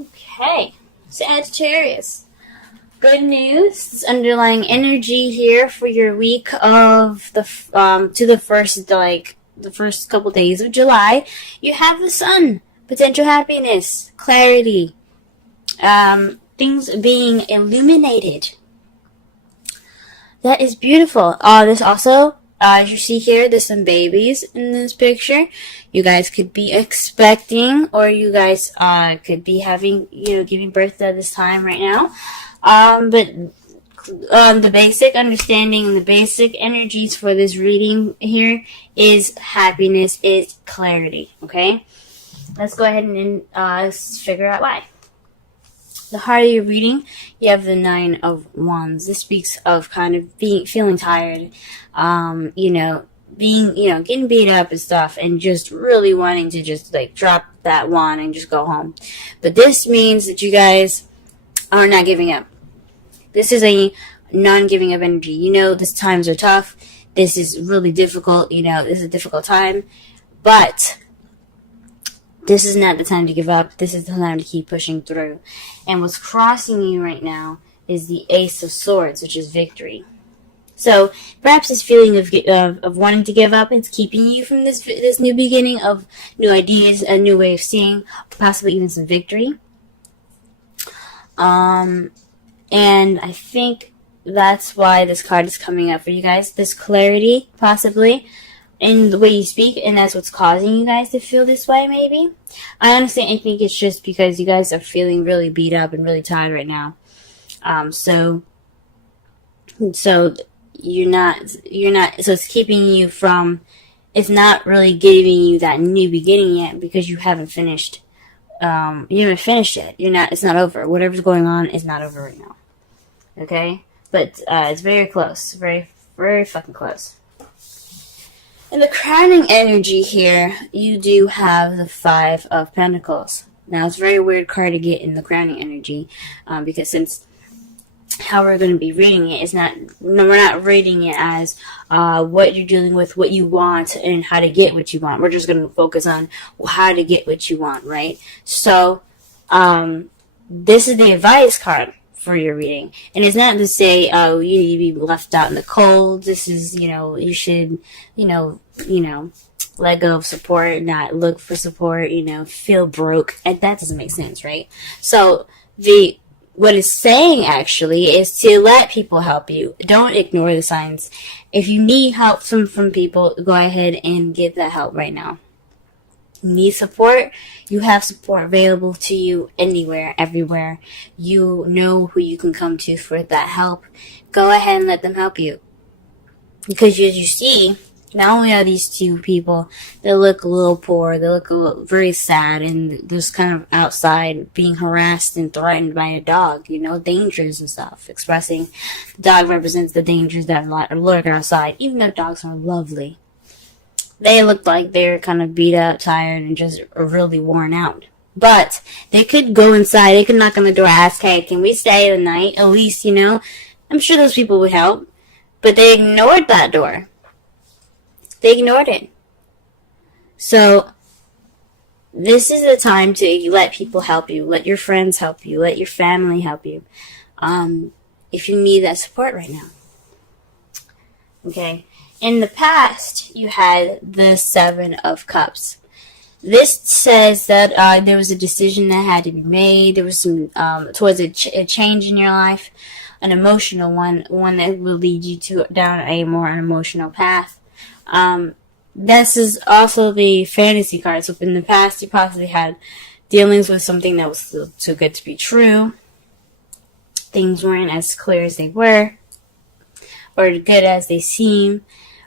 Okay, Sagittarius. Good news. This underlying energy here for your week of the to the first couple days of July. You have the Sun, potential happiness, clarity, things being illuminated. That is beautiful. This also, as you see here, there's some babies in this picture. You guys could be expecting, or you guys could be having, giving birth at this time right now. But the basic understanding and the basic energies for this reading here is happiness, is clarity. Okay, let's go ahead and figure out why. The heart of your reading, you have the Nine of Wands. This speaks of kind of feeling tired, getting beat up and stuff, and just really wanting to just drop that wand and just go home. But this means that you guys are not giving up. This is a non-giving up energy. These times are tough. This is really difficult. This is a difficult time, but this is not the time to give up. This is the time to keep pushing through. And what's crossing you right now is the Ace of Swords, which is victory. So perhaps this feeling of wanting to give up is keeping you from this new beginning of new ideas, a new way of seeing, possibly even some victory. And I think that's why this card is coming up for you guys. This clarity, possibly, in the way you speak, and that's what's causing you guys to feel this way, maybe. I think it's just because you guys are feeling really beat up and really tired right now. So it's keeping you from, it's not really giving you that new beginning yet because you haven't finished. You haven't finished yet. It's not over. Whatever's going on is not over right now. Okay? But, it's very close. Very, very fucking close. In the crowning energy here, you do have the Five of Pentacles. Now, it's a very weird card to get in the crowning energy, because since how we're going to be reading it is we're not reading it as what you're dealing with, what you want, and how to get what you want. We're just going to focus on how to get what you want, right? So, this is the advice card for your reading. And it's not to say, you need to be left out in the cold. This is, you should, let go of support, not look for support, feel broke. And that doesn't make sense, right? So, what it's saying actually is to let people help you. Don't ignore the signs. If you need help from people, go ahead and get that help right now. You need support, you have support available to you anywhere, everywhere. You know who you can come to for that help. Go ahead and let them help you. Because as you see, not only are these two people, they look a little poor, they look very sad, and just kind of outside being harassed and threatened by a dog, dangers and stuff. Expressing the dog represents the dangers that lurk outside, even though dogs are lovely. They look like they're kind of beat up, tired, and just really worn out. But they could go inside. They could knock on the door, ask, hey, can we stay the night? At least, I'm sure those people would help. But they ignored that door. They ignored it. So, this is the time to let people help you. Let your friends help you. Let your family help you. If you need that support right now. Okay? In the past, you had the Seven of Cups. This says that there was a decision that had to be made. There was some towards a change in your life, an emotional one that will lead you down a more emotional path. This is also the fantasy card. So in the past, you possibly had dealings with something that was still too good to be true. Things weren't as clear as they were, or good as they seem,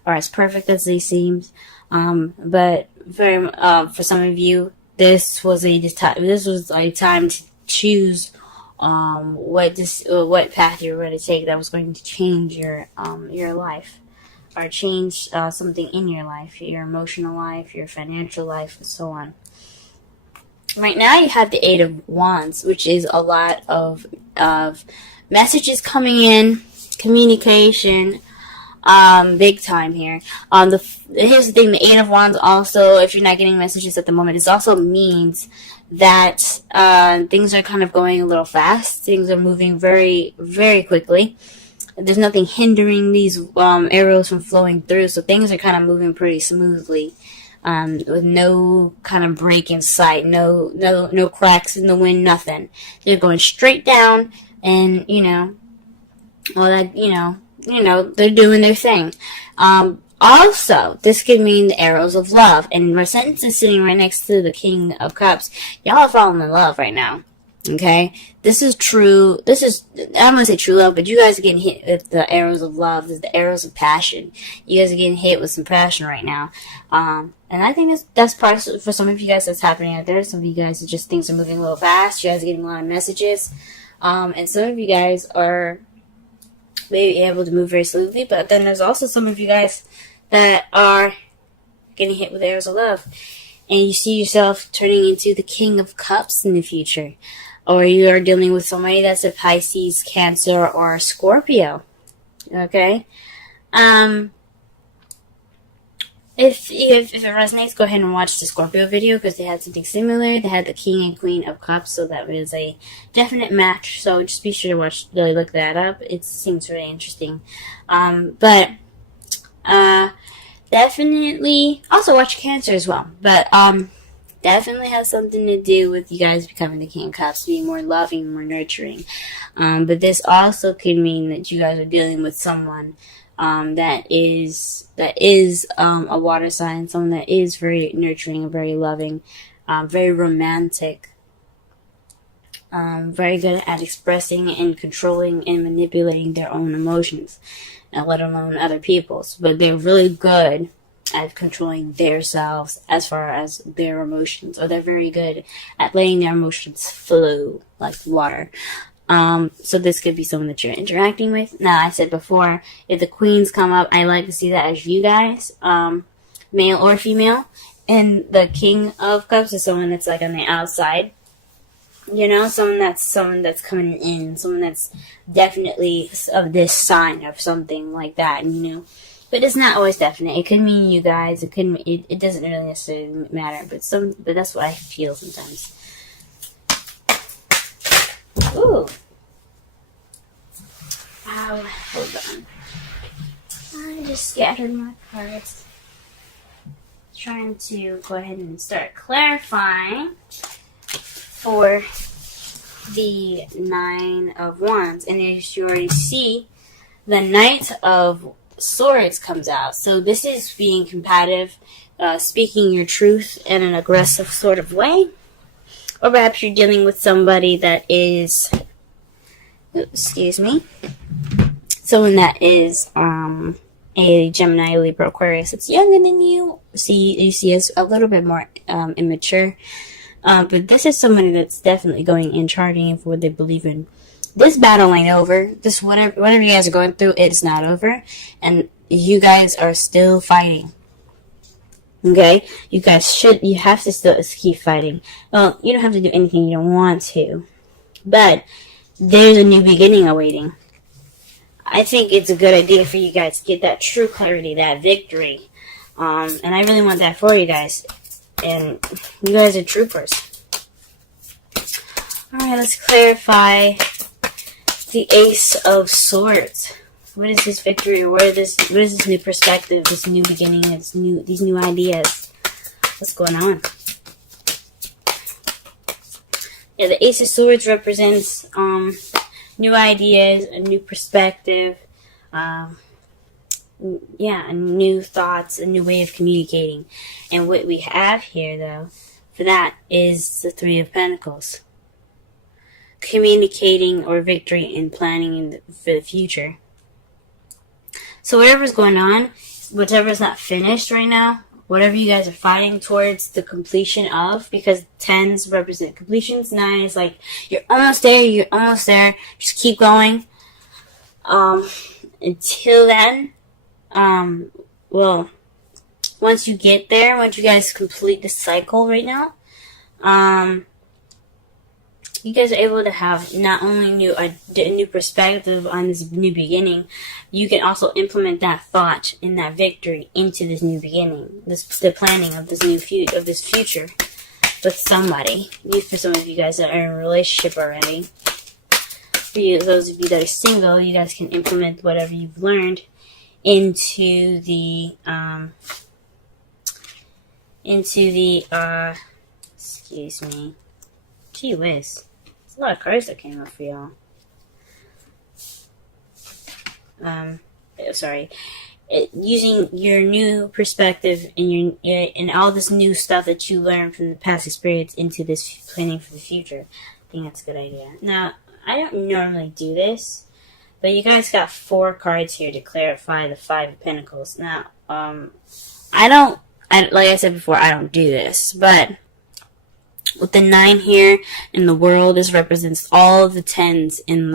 or as perfect as they seem. But for some of you, this was a time to choose what path you were going to take that was going to change your life, or change something in your life, your emotional life, your financial life, and so on. Right now, you have the Eight of Wands, which is a lot of messages coming in, communication, big time here. Here's the thing, the Eight of Wands also, if you're not getting messages at the moment, it also means that things are kind of going a little fast. Things are moving very, very quickly. There's nothing hindering these arrows from flowing through, so things are kind of moving pretty smoothly, with no kind of break in sight, no cracks in the wind, nothing. They're going straight down, and all that, they're doing their thing. Also, this could mean the arrows of love, and my sentence is sitting right next to the King of Cups. Y'all are falling in love right now. Okay? This is true. I'm gonna say true love, but you guys are getting hit with the arrows of love. This is the arrows of passion. You guys are getting hit with some passion right now. And I think that's probably for some of you guys that's happening out there. Some of you guys are just, things are moving a little fast. You guys are getting a lot of messages. And some of you guys are maybe able to move very smoothly, but then there's also some of you guys that are getting hit with arrows of love, and you see yourself turning into the King of Cups in the future, or you are dealing with somebody that's a Pisces, Cancer, or Scorpio. Okay, if it resonates, go ahead and watch the Scorpio video, because they had something similar. They had the King and Queen of Cups, so that was a definite match. So just be sure to really look that up. It seems really interesting. Definitely also watch Cancer as well. But definitely has something to do with you guys becoming the King of Cups, being more loving, more nurturing. But this also could mean that you guys are dealing with someone that is a water sign, someone that is very nurturing, very loving, very romantic, very good at expressing and controlling and manipulating their own emotions, and let alone other people's. But they're really good at controlling themselves as far as their emotions, or they're very good at letting their emotions flow like water. So this could be someone that you're interacting with. Now, I said before, if the queens come up, I like to see that as you guys, male or female. And the King of Cups is someone that's like on the outside. Someone that's coming in, someone that's definitely of this sign of something like that, But it's not always definite. It could mean you guys. It doesn't really necessarily matter. But that's what I feel sometimes. Ooh. Wow. Hold on. I just scattered my cards. Trying to go ahead and start clarifying for the Nine of Wands. And as you already see, the Knight of Swords comes out. So this is being combative, speaking your truth in an aggressive sort of way. Or perhaps you're dealing with somebody that is, someone that is a Gemini, Libra, Aquarius. It's younger than you. You see as a little bit more immature. But this is somebody that's definitely going in, charting for what they believe in. This battle ain't over. This whatever you guys are going through, it's not over. And you guys are still fighting. Okay? You have to still keep fighting. Well, you don't have to do anything you don't want to. But there's a new beginning awaiting. I think it's a good idea for you guys to get that true clarity, that victory. And I really want that for you guys. And you guys are troopers. Alright, let's clarify the Ace of Swords. What is this victory? What is this new perspective, this new beginning, these new ideas? What's going on? Yeah, the Ace of Swords represents new ideas, a new perspective, new thoughts, a new way of communicating. And what we have here, though, for that is the Three of Pentacles. Communicating or victory and planning for the future. So whatever's going on, whatever's not finished right now, whatever you guys are fighting towards the completion of, because 10s represent completions, 9 is like, you're almost there, just keep going. Until then, once you get there, once you guys complete the cycle right now, you guys are able to have not only a new perspective on this new beginning, you can also implement that thought and that victory into this new beginning, the planning of this future. with somebody. For some of you guys that are in a relationship already. For you, those of you that are single, you guys can implement whatever you've learned into the excuse me. Gee whiz. There's a lot of cards that came up for y'all. Sorry. Using your new perspective and all this new stuff that you learned from the past experience into this planning for the future. I think that's a good idea. Now, I don't normally do this, but you guys got 4 cards here to clarify the 5 of Pentacles. Now, like I said before, I don't do this, but with the 9 here in the world, this represents all of the 10s in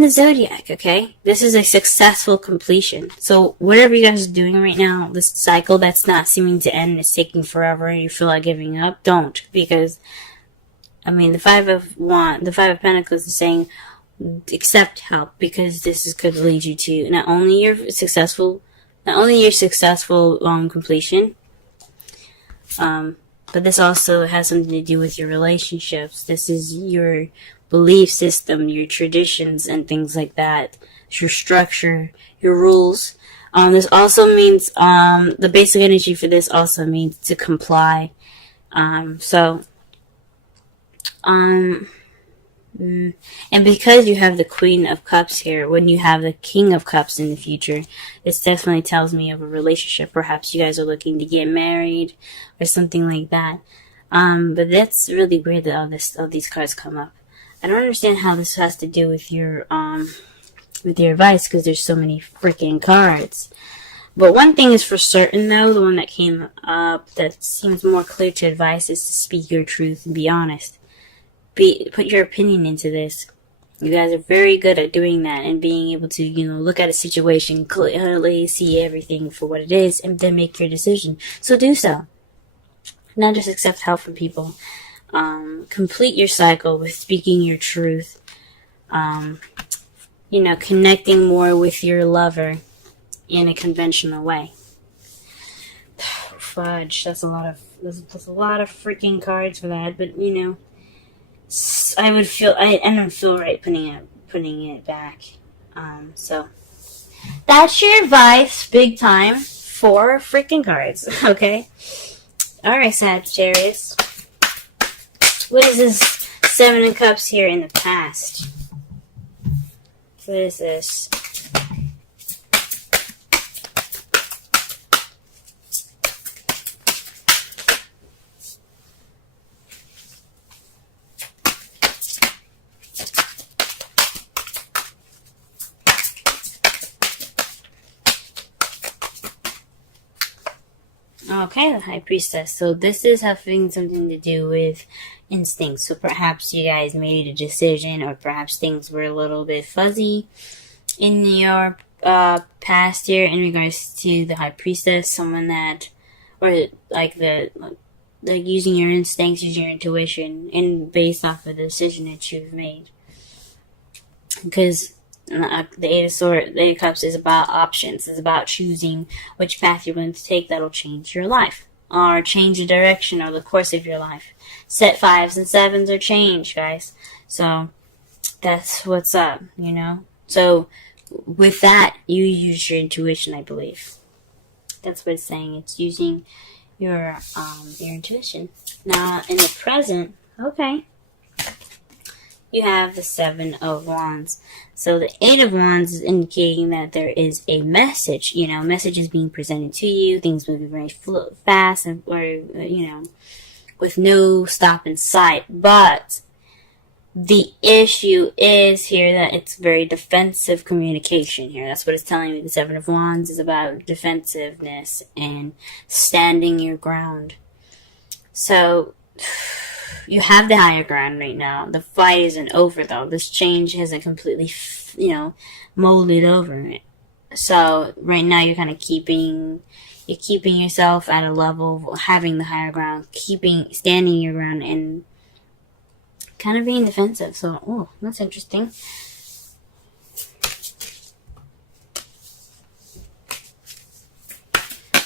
the zodiac, okay? This is a successful completion. So whatever you guys are doing right now, this cycle that's not seeming to end, it's taking forever, and you feel like giving up, don't. Because, I mean, the 5 of Pentacles is saying, accept help, because this is going to lead you to not only your successful completion, but this also has something to do with your relationships. This is your belief system, your traditions, and things like that. Your structure, your rules. This also means, the basic energy for this also means to comply. And because you have the Queen of Cups here, when you have the King of Cups in the future, this definitely tells me of a relationship. Perhaps you guys are looking to get married or something like that. But that's really weird that all these cards come up. I don't understand how this has to do with your advice, because there's so many freaking cards. But one thing is for certain, though, the one that came up that seems more clear to advice is to speak your truth and be honest. Put your opinion into this. You guys are very good at doing that and being able to, look at a situation clearly, see everything for what it is, and then make your decision. So do so. Not just accept help from people. Complete your cycle with speaking your truth. Connecting more with your lover in a conventional way. Fudge, that's a lot of freaking cards for that, but I don't feel right putting it back. So that's your advice, big time, 4 freaking cards. Okay. All right, Sagittarius. What is this 7 of Cups here in the past? What is this? Okay, the High Priestess. So this is having something to do with instincts. So perhaps you guys made a decision, or perhaps things were a little bit fuzzy in your past year in regards to the High Priestess. Someone that, or like using your instincts, using your intuition, and based off of the decision that you've made. Because the Eight of Cups is about options. It's about choosing which path you're going to take that'll change your life, or change the direction or the course of your life. Set 5s and 7s are change, guys. So that's what's up, So with that, you use your intuition, I believe. That's what it's saying. It's using your intuition. Now in the present, okay, you have the 7 of Wands. So the 8 of Wands is indicating that there is a message. Message is being presented to you. Things moving very fast, or with no stop in sight. But the issue is here that it's very defensive communication here. That's what it's telling me. The 7 of Wands is about defensiveness and standing your ground. So you have the higher ground right now. The fight isn't over, though. This change hasn't completely, molded over it. So right now you're kind of keeping yourself at a level of having the higher ground, standing your ground, and kind of being defensive. So, that's interesting.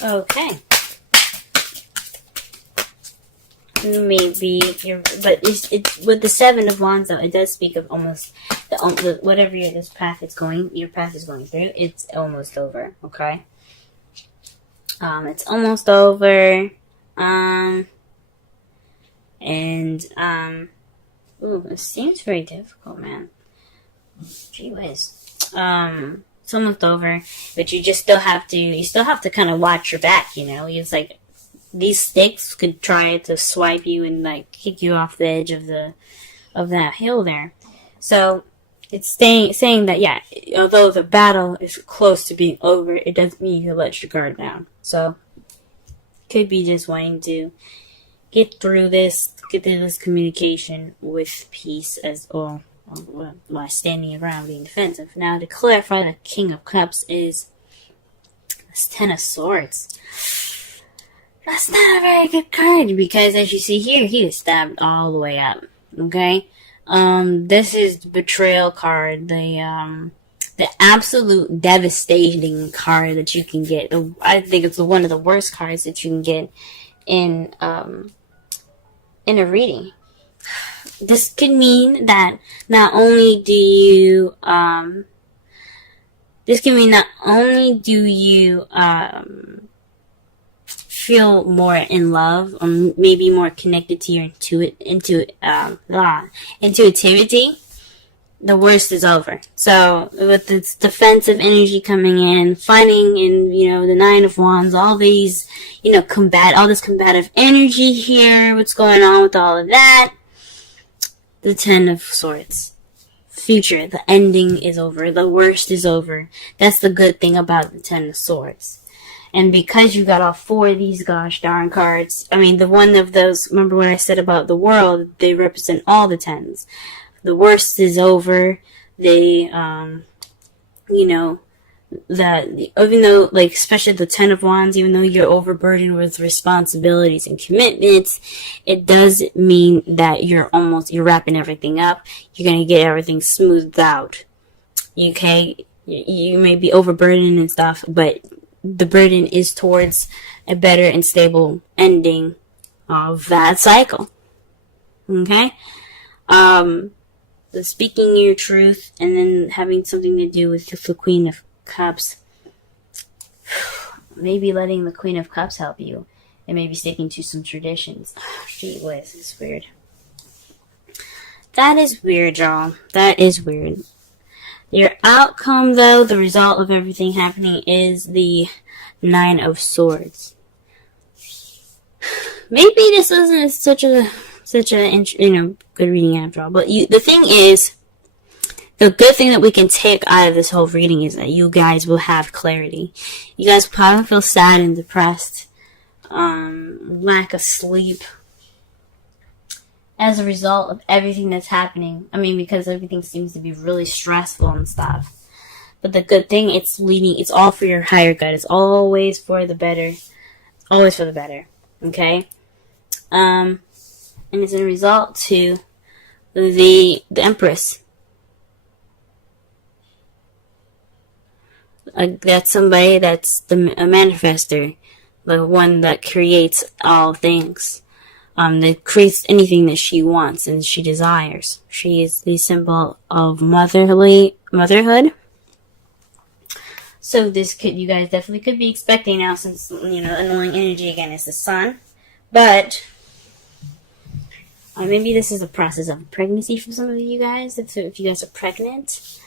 Okay. maybe but it's with the Seven of Wands though. It does speak of almost whatever your path is going through. It's almost over. Okay. It's almost over. It seems very difficult, man. Gee whiz. It's almost over, but you still have to kind of watch your back, you know? It's like, these sticks could try to swipe you and, like, kick you off the edge of that hill there. So, it's saying that, yeah, although the battle is close to being over, it doesn't mean you let your guard down. So, could be just wanting to get through this communication with peace while standing around being defensive. Now, to clarify, the King of Cups is this Ten of Swords. That's not a very good card because, as you see here, he is stabbed all the way up. Okay, this is the betrayal card, the absolute devastating card that you can get. I think it's one of the worst cards that you can get in a reading. This could mean that not only do you feel more in love, or maybe more connected to your intuitivity, the worst is over. So with this defensive energy coming in, fighting in, the Nine of Wands, all these, all this combative energy here, what's going on with all of that? The Ten of Swords. Future, the ending is over. The worst is over. That's the good thing about the Ten of Swords. And because you got all four of these gosh darn cards, the one of those, remember what I said about the world, they represent all the tens. The worst is over. They, even though, especially the Ten of Wands, even though you're overburdened with responsibilities and commitments, it does mean that you're wrapping everything up. You're going to get everything smoothed out. Okay? You may be overburdened and stuff, but the burden is towards a better and stable ending of that cycle. Okay? The speaking your truth and then having something to do with the Queen of Cups. Maybe letting the Queen of Cups help you. And maybe sticking to some traditions. Gee whiz, it's weird. That is weird, y'all. That is weird. Your outcome, though, the result of everything happening is the Nine of Swords. Maybe this wasn't such a good reading after all. But the thing is, the good thing that we can take out of this whole reading is that you guys will have clarity. You guys will probably feel sad and depressed, lack of sleep, as a result of everything that's happening. Because everything seems to be really stressful and stuff. But the good thing, it's all for your higher good. It's always for the better. Always for the better. Okay? And it's a result to the Empress. That's somebody that's a manifester. The one that creates all things. That creates anything that she wants and she desires. She is the symbol of motherhood. So you guys definitely could be expecting now, since, annoying energy again is the Sun. But, maybe this is a process of pregnancy for some of you guys, if you guys are pregnant.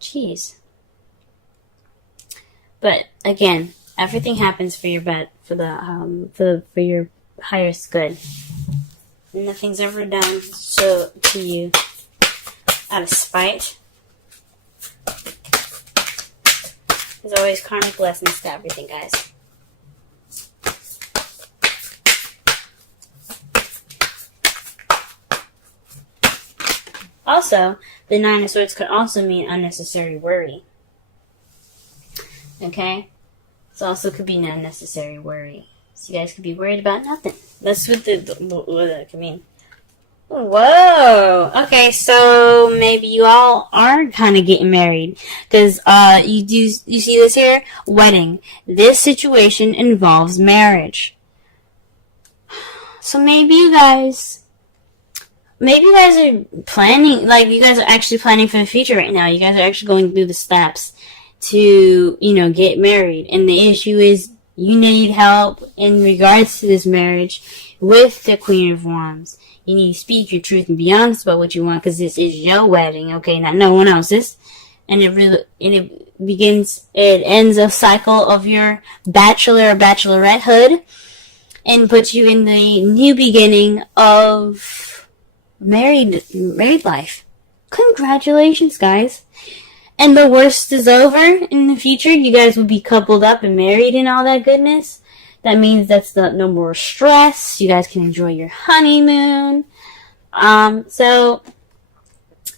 Jeez. But, again, everything happens for your for your highest good. Nothing's ever done to you out of spite. There's always karmic lessons to everything, guys. Also, the Nine of Swords could also mean unnecessary worry. Okay? It also could be an unnecessary worry. So you guys could be worried about nothing. That's what it could mean. Whoa. Okay, so maybe you all are kind of getting married because you see this here, wedding. This situation involves marriage. So maybe you guys are planning, like you guys are actually planning for the future right now. You guys are actually going through the steps to, get married. And the issue is you need help in regards to this marriage with the Queen of Wands. You need to speak your truth and be honest about what you want because this is your wedding, okay, not no one else's. And it ends a cycle of your bachelor or bachelorettehood and puts you in the new beginning of married life. Congratulations, guys. And the worst is over. In the future, you guys will be coupled up and married and all that goodness. That means that's no more stress. You guys can enjoy your honeymoon. So,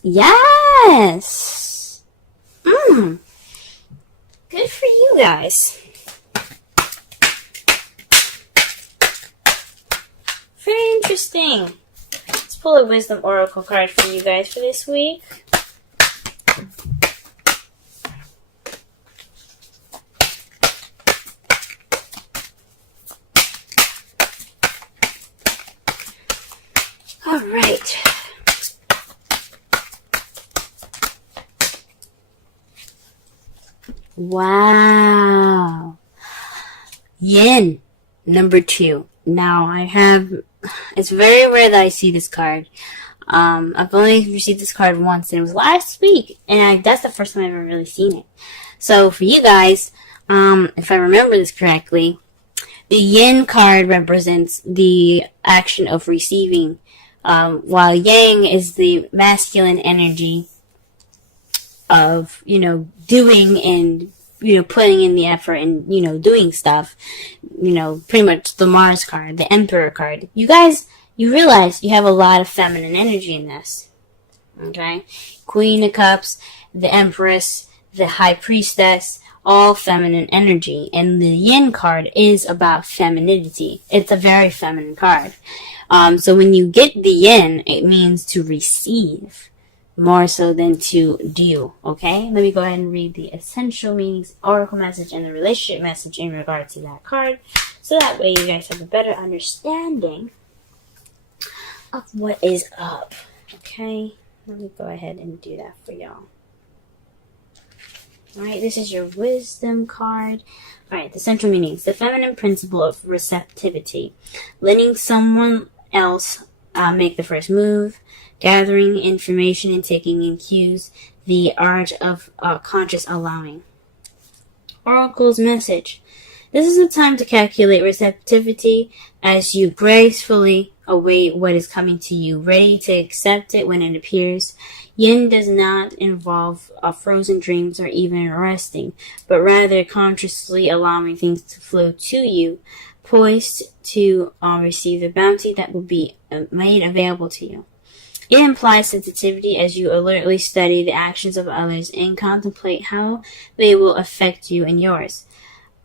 yes. Good for you guys. Very interesting. Let's pull a Wisdom Oracle card for you guys for this week. All right. Wow. Yin, number 2. Now, it's very rare that I see this card. I've only received this card once, and it was last week, and that's the first time I've ever really seen it. So, for you guys, if I remember this correctly, the Yin card represents the action of receiving, while Yang is the masculine energy of, doing and, putting in the effort and, doing stuff. Pretty much the Mars card, the Emperor card. You guys, you realize you have a lot of feminine energy in this. Okay? Queen of Cups, the Empress, the High Priestess, all feminine energy. And the Yin card is about femininity. It's a very feminine card. So when you get the Yin, it means to receive more so than to do. Okay? Let me go ahead and read the essential meanings, oracle message, and the relationship message in regard to that card. So that way you guys have a better understanding of what is up. Okay? Let me go ahead and do that for y'all. Alright, this is your wisdom card. Alright, the central meanings. The feminine principle of receptivity. Letting someone else make the first move. Gathering information and taking in cues. The art of conscious allowing. Oracle's message. This is a time to calculate receptivity as you gracefully await what is coming to you, ready to accept it when it appears. Yin does not involve frozen dreams or even resting, but rather consciously allowing things to flow to you, poised to receive the bounty that will be made available to you. It implies sensitivity as you alertly study the actions of others and contemplate how they will affect you and yours.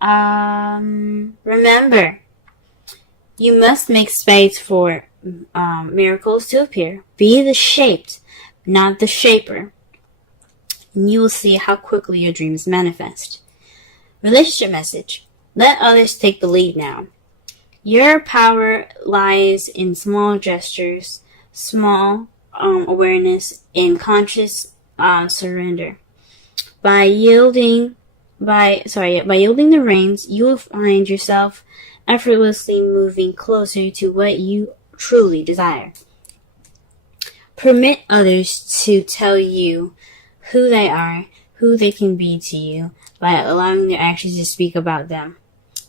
Remember, you must make space for miracles to appear. Be the shaped, not the shaper, and you will see how quickly your dreams manifest. Relationship message. Let others take the lead now. Your power lies in small gestures, small awareness, and conscious surrender. By yielding the reins, you will find yourself effortlessly moving closer to what you truly desire. Permit others to tell you who they are, who they can be to you, by allowing their actions to speak about them.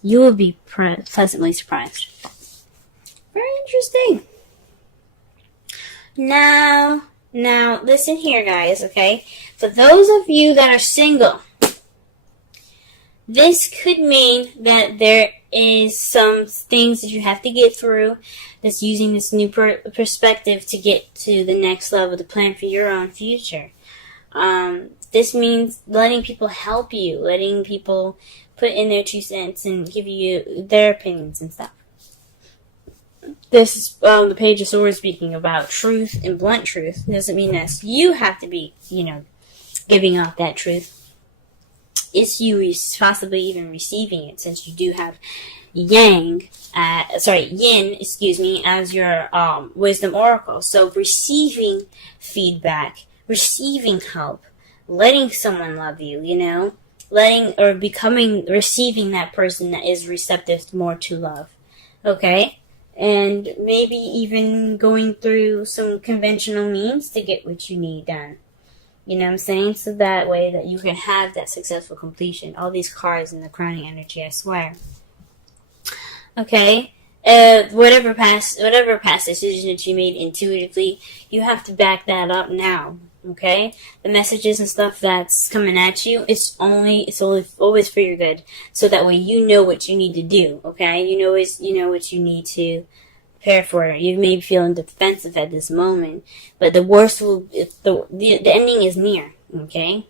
You will be pleasantly surprised. Very interesting. Now, listen here, guys, okay? For those of you that are single, this could mean that there is some things that you have to get through that's using this new perspective to get to the next level to plan for your own future. This means letting people help you, letting people put in their 2 cents and give you their opinions and stuff. this is the Page of Swords speaking about truth and blunt truth. It doesn't mean that you have to be, giving off that truth. It's you possibly even receiving it, since you do have yin, as your wisdom oracle. So receiving feedback, receiving help, letting someone love you, receiving that person that is receptive more to love. Okay? And maybe even going through some conventional means to get what you need done. You know what I'm saying? So that way that you can have that successful completion. All these cards in the crowning energy, I swear. Okay? Whatever past decision that you made intuitively, you have to back that up now. Okay? The messages and stuff that's coming at you, it's always for your good. So that way you know what you need to do. Okay? You know what you need to prepare for. You may be feeling defensive at this moment, but the worst the ending is near. Okay?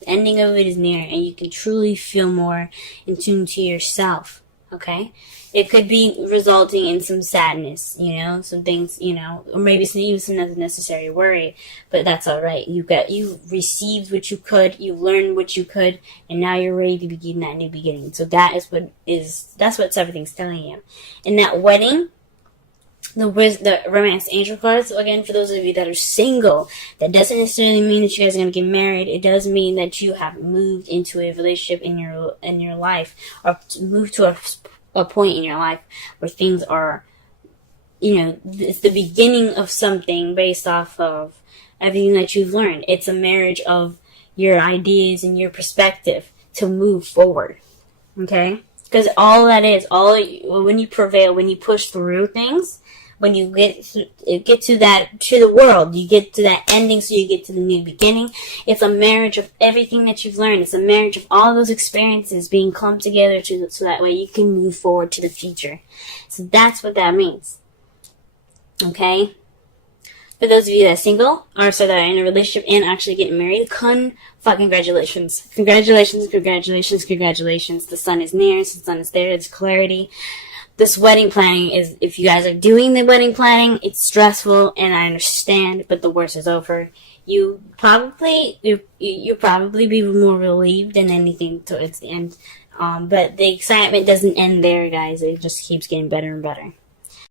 The ending of it is near, and you can truly feel more in tune to yourself. Okay? It could be resulting in some sadness, some things, or maybe even some unnecessary worry, but that's alright. You received what you could, you learned what you could, and now you're ready to begin that new beginning. So that's what everything's telling you. In that wedding, the romance angel cards, again, for those of you that are single, that doesn't necessarily mean that you guys are going to get married. It does mean that you have moved into a relationship in your life, or moved to a point in your life where things are, it's the beginning of something based off of everything that you've learned. It's a marriage of your ideas and your perspective to move forward. Okay? Because all that is, when you prevail, when you push through things, when you get to the world, you get to that ending, so you get to the new beginning. It's a marriage of everything that you've learned. It's a marriage of all those experiences being clumped together so that way you can move forward to the future. So that's what that means. Okay? For those of you that are single, or that are in a relationship and actually getting married, congratulations. Congratulations. The sun is near, the sun is there, it's clarity. This wedding planning is, if you guys are doing the wedding planning, it's stressful, and I understand, but the worst is over. You'll probably be more relieved than anything towards the end. But the excitement doesn't end there, guys. It just keeps getting better and better.